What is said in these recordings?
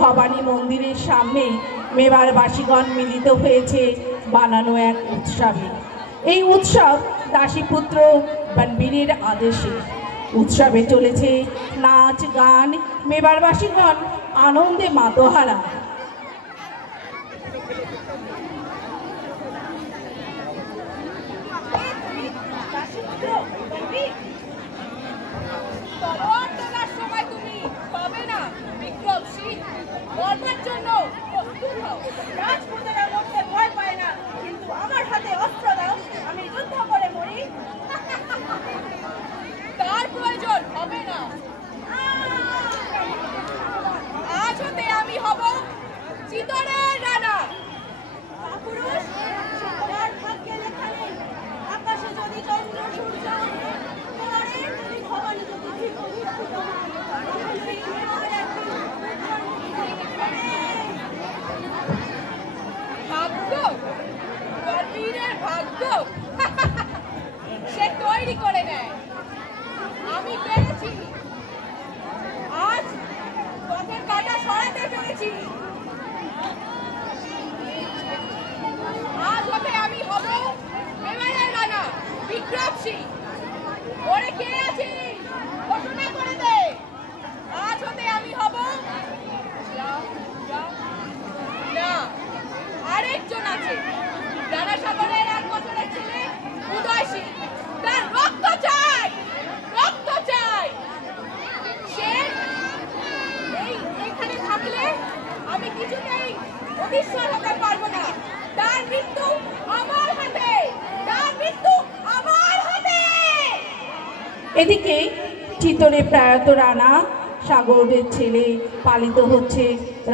ভবানী মন্দিরের সামনে মেবারবাসীগণ মিলিত হয়েছে বানানো এক উৎসবে। এই উৎসব দাসীপুত্র বনবীরের আদেশে। উৎসবে চলেছে নাচ গান, মেবারবাসীগণ আনন্দে মাতোহারা। এদিকে চিতরে প্রয়াত রানা সাগরের ছেলে পালিত হচ্ছে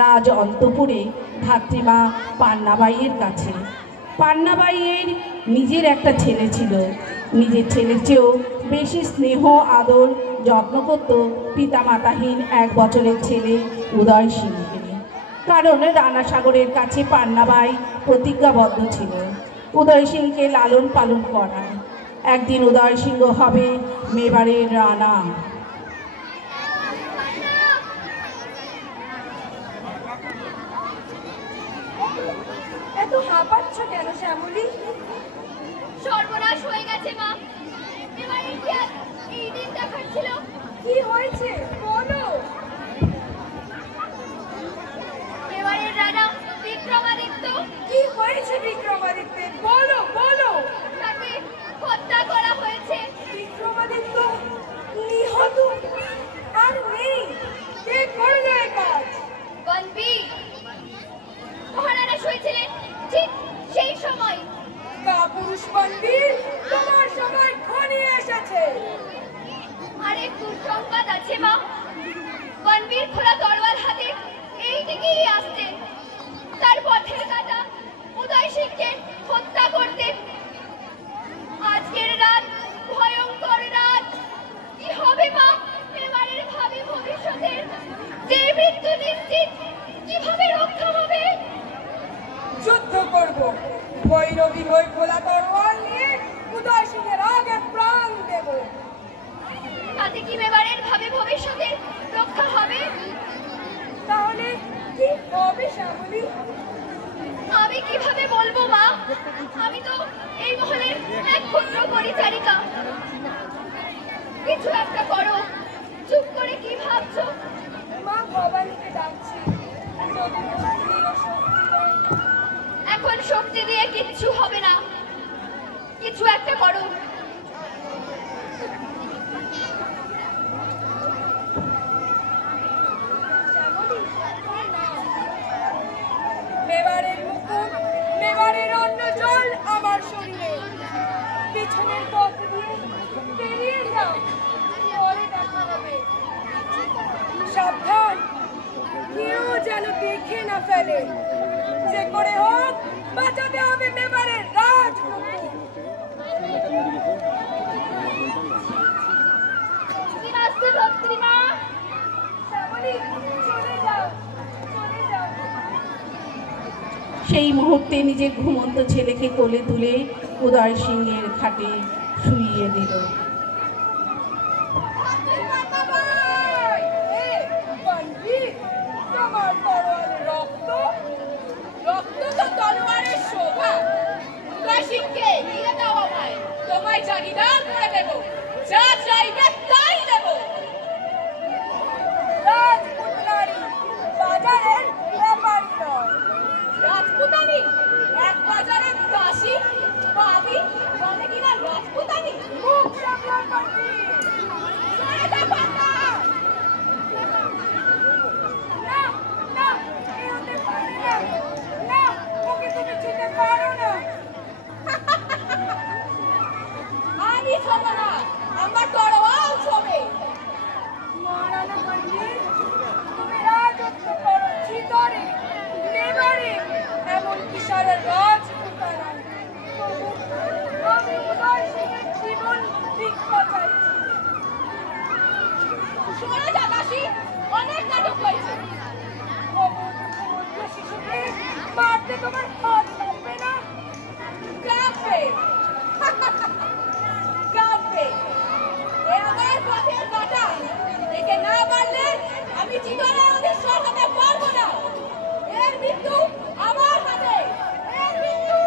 রাজ অন্তপুরে ধাত্রীমা পান্নাবাইয়ের কাছে। পান্নাবাইয়ের নিজের একটা ছেলে ছিল। নিজের ছেলের চেয়েও বেশি স্নেহ আদর যত্ন করত পিতামাতাহীন 1 বছরের ছেলে উদয় সিংকে। কারণ রানা সাগরের কাছে পান্নাবাই প্রতিজ্ঞাবদ্ধ ছিল উদয় সিংকে লালন পালন করার। একদিন উদয় সিংহ হবে মেবারের রানা। এত হাঁপাচ্ছ কেন শ্যামলী? সর্বনাশ হয়ে গেছে মা। এবারে কি আর এই দিন দেখাচ্ছিল? কি হয়েছে বলো। এবারের রাজা বিক্রমাদিত্য। কি হয়েছে বিক্রমাদিত্যের? বলো বলো। তাকে হত্যা করা হয়েছে। বিক্রমাদিত্য নিহত আর নেই? কে করলো এই কাজ? বনবীর মহারানা শুয়েছিলেন ঠিক সেই সময়। কাপুরুষ বনবীর, তোমার সময় ঘনিয়ে এসেছে। আরে দুঃসংবাদ আছে মা। বনবীর খোলা তরোয়াল হাতে এই দিকেই আসছে। তার পথের কাঁটা উদয় সিংকে হত্যা করতে। আজকের রাত ভয়ঙ্কর রাত। কি হবে মা এবারের ভাবি ভবিষ্যতের? যে মৃত্যু নিশ্চিত, কিভাবে রক্ষা হবে? যুদ্ধ করব, ভৈরবী হয়ে খোলা তরোয়াল নিয়ে উদয় সিংহের আগে প্রাণ দেব। তাতে কি এবারের ভাবি ভবিষ্যতের রক্ষা হবে? তাহলে কি হবে শ্যামলী? আমি কিভাবে বলবো মা? আমি তো এই মহলের এক ক্ষুদ্র পরিচারিকা। কিছু একটা করো। চুপ করে কি ভাবছো? মা ভবানীকে ডাকছি। এখন শক্তি দিয়ে কিচ্ছু হবে না। কিছু একটা করো। মেবারের মুকুট, মেবারের অন্য জল আমার শরীরে। পিছনের পথ দিয়ে বেরিয়ে যাও, পরে দেখা হবে। সাবধান, কেউ যেন দেখে না ফেলে। যে করে হোক বাঁচাতে হবে মেবারের রাজ মুকুট। সেই মুহূর্তে নিজের ঘুমন্ত ছেলেকে কোলে তুলে উদয় সিংহের খাটে শুইয়ে দিল। তোমার সিংকে দিয়ে দাও আমায়, তোমায় জাগিদার করে দেব, যা চাইবে তাই দেব। রাজপুতনারী বাজারের ব্যাপারী নয়। রাজপুতানি এক বাজারের দাসী, বাবি বলে কিনা রাজপুতানি। মুখ সামলান বানবীর। সরে যা পান্না। না না, এ হতে পারে না। না, ওকে তুমি চিনতে পারো না। আমি খাবো না, আমার তরোয়াল ছবে। মহারানা বানবীর, তুমি রাজত্ব করো চিতরে, মেবারে, এমনকি সারা রাজপুতানায়। তবু আমি উদয় সিংহের জীবন ভিক্ষা চাইছি। সরে যা দাসী, অনেক নাটক হয়েছে। অবুদ্ধ শিশুকে মারতে তোমার হাত কাঁপবে না? কাঁপবে, কাঁপবে। এ আমার পথের কাঁটা, একে না মারলে আমি চিতরে অধীশ্বর হতে পারবো না। এর মৃত্যু আমার হাতে, এর মৃত্যু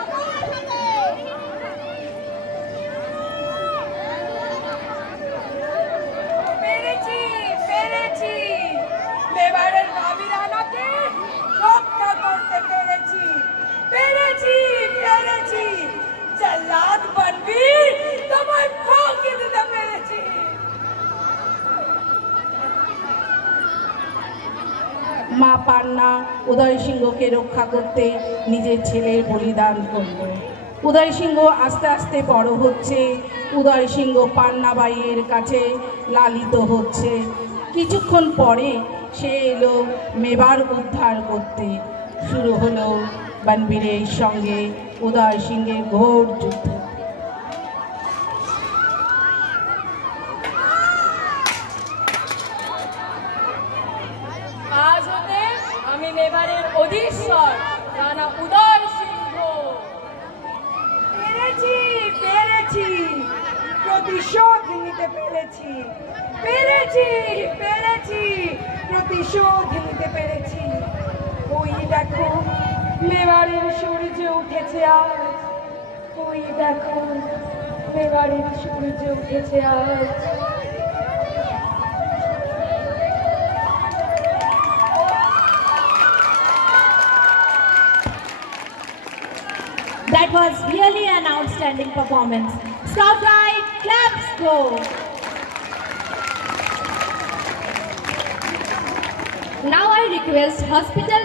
আমার হাতে। পেরেছি পেরেছি, মেবারের ভাবি রানাকে রক্ষা করতে পেরেছি। পেরেছি পেরেছি, জল্লাদ বানবীর, তোমায় ফাঁকি দিতে পেরেছি। মা পান্না উদয় সিংহকে রক্ষা করতে নিজের ছেলের বলিদান করল। উদয় সিংহ আস্তে আস্তে বড় হচ্ছে। উদয় সিংহ পান্নাবাইয়ের কাছে লালিত হচ্ছে। কিছুক্ষণ পরে সে এলো মেবার উদ্ধার করতে। শুরু হলো বানবীরের সঙ্গে উদয় সিংহের ঘোর যুদ্ধ। আজ হতে আমি মেবারের অধীশ্বর রানা উদয় সিংহ। পেরেছি পেরেছি, প্রতিশোধ নিতে পেরেছি। পেরেছি পেরেছি, প্রতিশোধ নিতে পেরেছি। ওই দেখো মেবারের সূর্য উঠেছে আজ। ওই দেখো মেবারের সূর্য উঠেছে আজ। That was really an outstanding performance. Scout Guide, claps go. Now I request Hospital